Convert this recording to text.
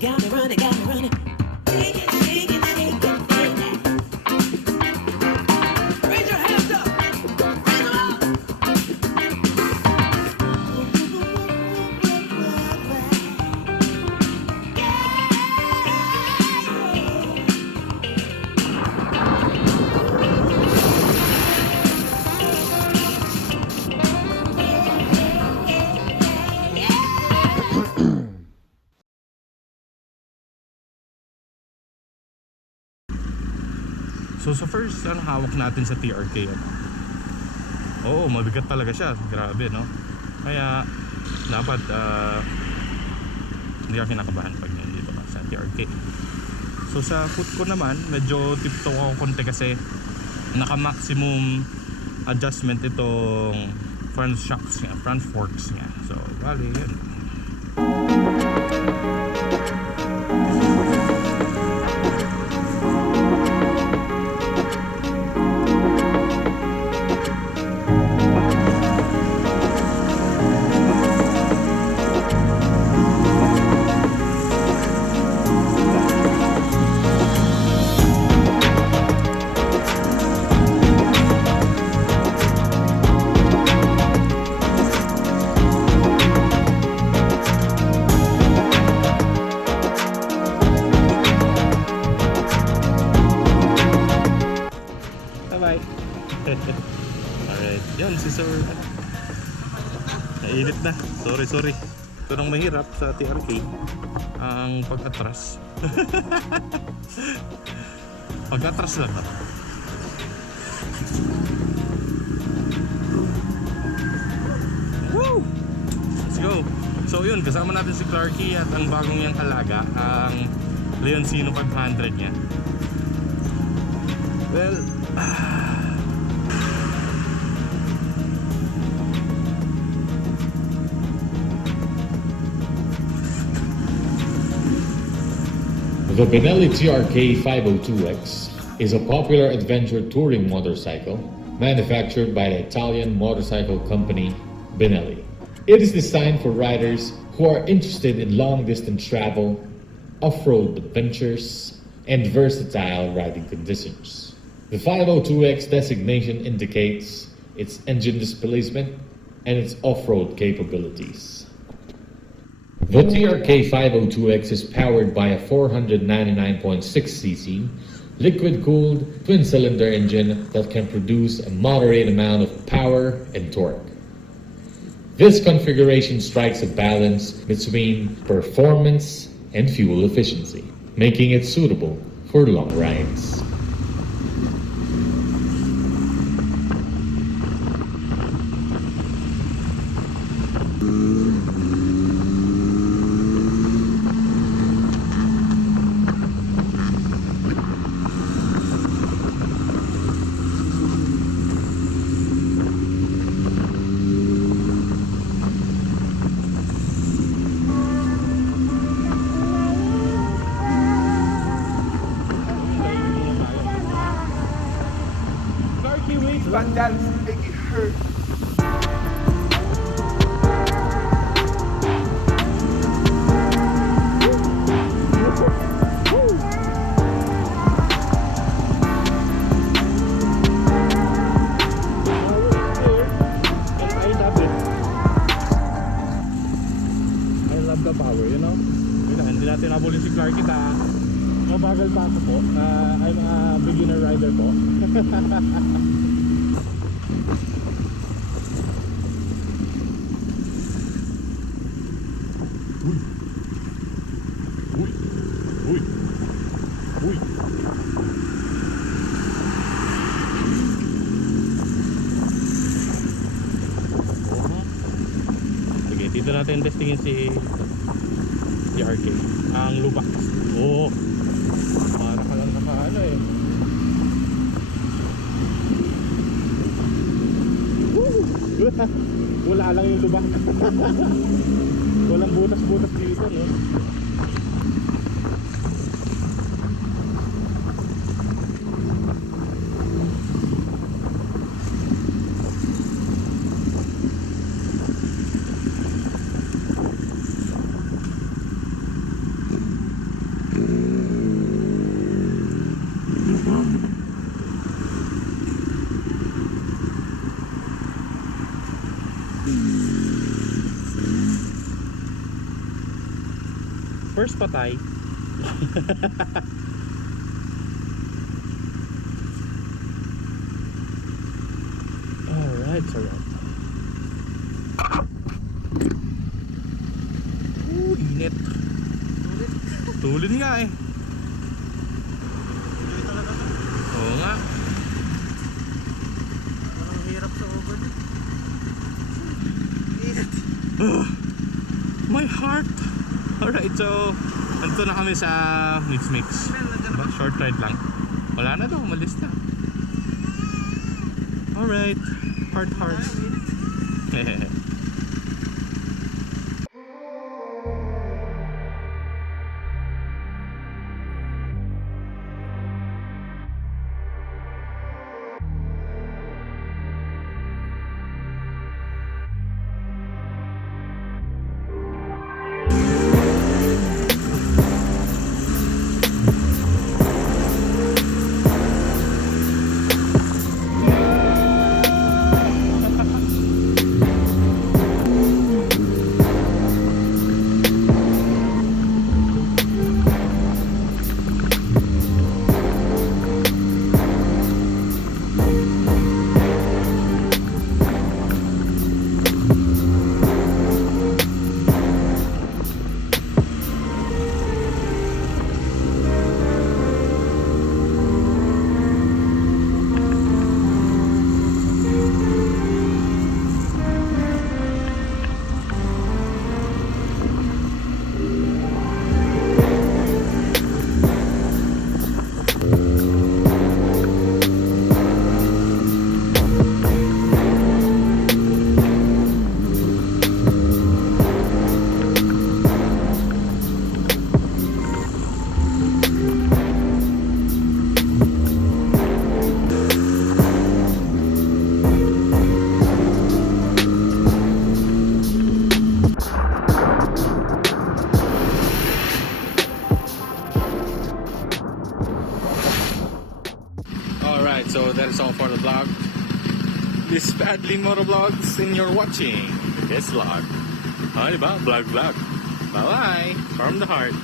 got me running, got me running. Shake it, shake it, shake it, shake it. Raise your hands up. Raise them up. So sa first hawak natin sa TRK, oo, mabigat talaga siya, grabe, no? Kaya dapat hindi ka kinakabahan pag nandito ka sa TRK. So sa foot ko naman, medyo tiptoe ako konti kasi naka maximum adjustment itong front shocks niya, front forks niya. So bali yun. Alright, yun si Sir. Nainit na. Sorry. Ito nang mahirap sa TRK, ang pag-atras. Pag-atras lang. Woo! Let's go. So yun, kasama natin si Clarky at ang bagong niyang alaga, ang Leoncino 500 niya. Well, the Benelli TRK 502X is a popular adventure touring motorcycle manufactured by the Italian motorcycle company Benelli. It is designed for riders who are interested in long-distance travel, off-road adventures, and versatile riding conditions. The 502X designation indicates its engine displacement and its off-road capabilities. The TRK 502X is powered by a 499.6cc liquid-cooled twin-cylinder engine that can produce a moderate amount of power and torque. This configuration strikes a balance between performance and fuel efficiency, making it suitable for long rides. Vandals make it hurt. I love the power, you know? Hindi natin nabulin si Clarky, mabagal pa ako po. I'm a beginner rider po. Uy. Sige, dito natin testingin si RK. Ang lubak. Oo. Para ka lang naka wala lang yung lubak. Walang butas-butas dito, no? First patay. Alright, alright. Init. Tulin nga eh. Oo nga. Ang hirap sa uban. My heart. Alright, so andito na kami sa Mix Mix. Diba? Short ride lang. Wala na daw, umalis na. Alright. Heart. Alright, so that is all for the vlog. This is Badly Motovlogs and you're watching this vlog. Diba? Vlog. Bye-bye. From the heart.